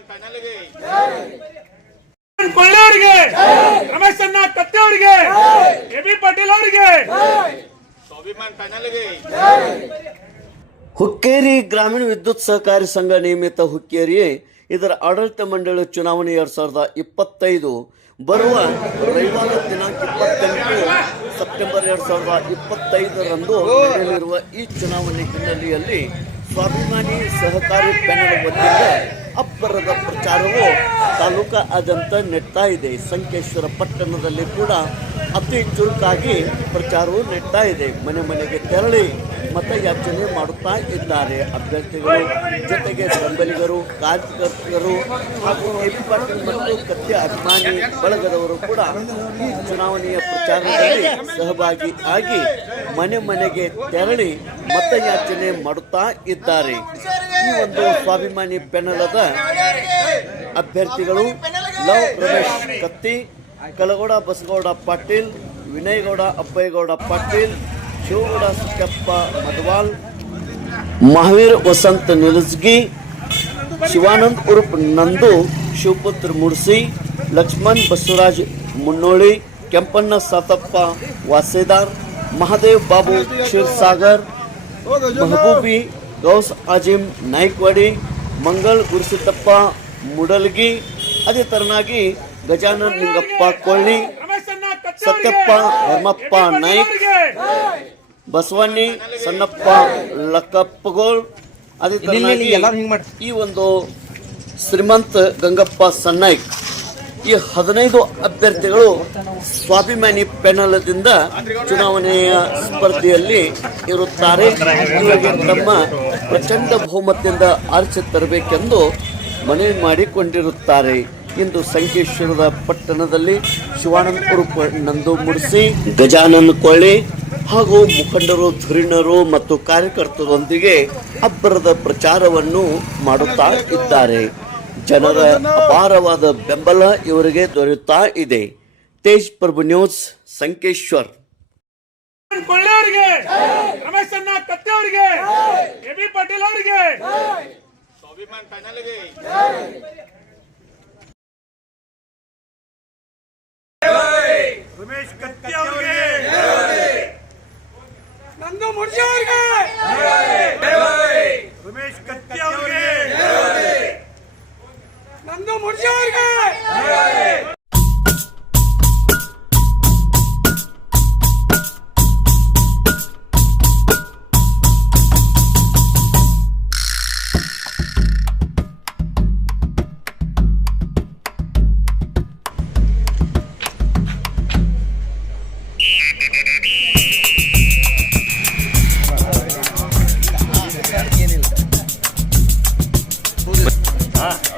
ಅವರಿಗೆ ಸ್ವಾಭಿಮಾನ್ ಪ್ಯಾನಲ್ಗೆ ಕೊಳ್ಳೆ ಅವರಿಗೆ ರಮೇಶ್ ಅಣ್ಣ ಕತ್ತಿ ಅವರಿಗೆ ಎ ಬಿ ಪಾಟೀಲ್ ಅವರಿಗೆ. ಹುಕ್ಕೇರಿ ಗ್ರಾಮೀಣ ವಿದ್ಯುತ್ ಸಹಕಾರಿ ಸಂಘ ನಿಯಮಿತ ಹುಕ್ಕೇರಿ ಇದರ ಆಡಳಿತ ಮಂಡಳಿ ಚುನಾವಣೆ ಎರಡ್ ಸಾವಿರದ ಇಪ್ಪತ್ತೈದು ಬರುವ ರವಿವಾರ ದಿನಾಂಕ ಇಪ್ಪತ್ತೆಂಟು ಸೆಪ್ಟೆಂಬರ್ ಎರಡ್ ಸಾವಿರದ ಇಪ್ಪತ್ತೈದರಂದು ನಡೆಯಲಿರುವ ಈ ಚುನಾವಣೆ ಹಿನ್ನೆಲೆಯಲ್ಲಿ ಸ್ವಾಭಿಮಾನಿ ಸಹಕಾರಿ ಪ್ಯಾನೆಲ್ ವತಿಯಿಂದ ಅಬ್ಬರದ ಪ್ರಚಾರವು ತಾಲೂಕಾದ್ಯಂತ ನೆಡ್ತಾ ಇದೆ. ಸಂಕೇಶ್ವರ ಪಟ್ಟಣದಲ್ಲಿ ಕೂಡ ಅತಿ ಚುರುಕಾಗಿ ಪ್ರಚಾರವು ನೆಡ್ತಾ ಇದೆ. ಮನೆ ಮನೆಗೆ ತೆರಳಿ ಮತಯಾಚನೆ ಮಾಡುತ್ತಾ ಇದ್ದಾರೆ. ಅಭ್ಯರ್ಥಿಗಳು ಜೊತೆಗೆ ಬೆಂಬಲಿಗರು, ಕಾರ್ಯಕರ್ತರು ಹಾಗೂ ಪಾಟೀಲ್ ಮತ್ತು ಕತ್ತೆ ಅಭಿಮಾನಿ ಬಳಗದವರು ಕೂಡ ಈ ಚುನಾವಣೆಯ ಪ್ರಚಾರದಲ್ಲಿ ಸಹಭಾಗಿ ಆಗಿ ಮನೆ ಮನೆಗೆ ತೆರಳಿ ಮತಯಾಚನೆ ಮಾಡುತ್ತಾ ಇದ್ದಾರೆ. ಈ ಒಂದು ಸ್ವಾಭಿಮಾನಿ ಬೆನ್ನಲದ ಅಭ್ಯರ್ಥಿಗಳು ಲವ್ ರಮೇಶ್ ಕತ್ತಿ, ಕಲಗೌಡ, ಬಸಗೌಡ ಪಾಟೀಲ್, ವಿನಯಗೌಡ, ಅಪ್ಪಯ್ಯಗೌಡ ಪಾಟೀಲ್ ಶಿವಗೌಡ ಸುಕ್ಕಪ್ಪ ಮಧವಾಲ್ ಮಹಾವೀರ್ ವಸಂತ ನಿಲಸ್ಗಿ ಶಿವಾನಂದ್ ಉರ್ಫ್ ನಂದು ಶಿವಪುತ್ರ ಮುಡ್ಸಿ ಲಕ್ಷ್ಮಣ್ ಬಸವರಾಜ್ ಮುನ್ನೋಳಿ ಕೆಂಪಣ್ಣ ಸಾತಪ್ಪ ವಾಸೇದಾರ್ ಮಹಾದೇವ್ ಬಾಬು ಕ್ಷೀರ್ಸಾಗರ್ ಮಹಬೂಬಿ ಗೌಸ್ ಆಜಿಮ್ ನಾಯ್ಕವಾಡಿ ಮಂಗಳ್ ಗುರುಸಿದ್ದಪ್ಪ ಮುಡಲ್ಗಿ ಅದೇ ತರನಾಗಿ ಗಜಾನನ್ ನಿಂಗಪ್ಪ ಕೊಳ್ಳಿ ರಮೇಶ್ ಅಣ್ಣ ಕತ್ತಿ ಸತ್ಯಪ್ಪ ಧರ್ಮಪ್ಪ ನಾಯ್ಕ್ ಬಸವಣ್ಣಿ ಸಣ್ಣಪ್ಪ ಲಕ್ಕಪ್ಪಗೋಳ್ ಅದೇ ತರನಾಗಿ ಈ ಒಂದು ಶ್ರೀಮಂತ ಗಂಗಪ್ಪ ಸಣ್ಣಾಯ್ಕ. ಈ ಹದಿನೈದು ಅಭ್ಯರ್ಥಿಗಳು ಸ್ವಾಭಿಮಾನಿ ಪೆನಲದಿಂದ ಚುನಾವಣೆಯ ಸ್ಪರ್ಧೆಯಲ್ಲಿ ಇರುತ್ತಾರೆ. ಇವರಿಗೆ ತಮ್ಮ ಪ್ರಚಂಡ ಬಹುಮತದಿಂದ ಆರಿಸಿ ತರಬೇಕೆಂದು ಮನವಿ ಮಾಡಿಕೊಂಡಿರುತ್ತಾರೆ. ಇಂದು ಸಂಕೇಶ್ವರದ ಪಟ್ಟಣದಲ್ಲಿ ಶಿವಾನಂದಪುರ ನಂದು ಮುಡಿಸಿ ಗಜಾನಂದ ಕೊಳ್ಳಿ ಹಾಗೂ ಮುಖಂಡರು ಧುರೀಣರು ಮತ್ತು ಕಾರ್ಯಕರ್ತರೊಂದಿಗೆ ಅಬ್ಬರದ ಪ್ರಚಾರವನ್ನು ಮಾಡುತ್ತಾ ಇದ್ದಾರೆ. ಜನರ ಅಪಾರವಾದ ಬೆಂಬಲ ಇವರಿಗೆ ದೊರೆಯುತ್ತಾ ಇದೆ. ತೇಜ್ ಪ್ರಭು ನ್ಯೂಸ್ ಸಂಕೇಶ್ವರ್. ರಮೇಶ್ ಕತ್ತಿ ಅವರು ರಮೇಶ್ ಕತ್ತಿ ಅವರಿಗೆ! ನಂದು ಮುರ್ಜಿ Ah.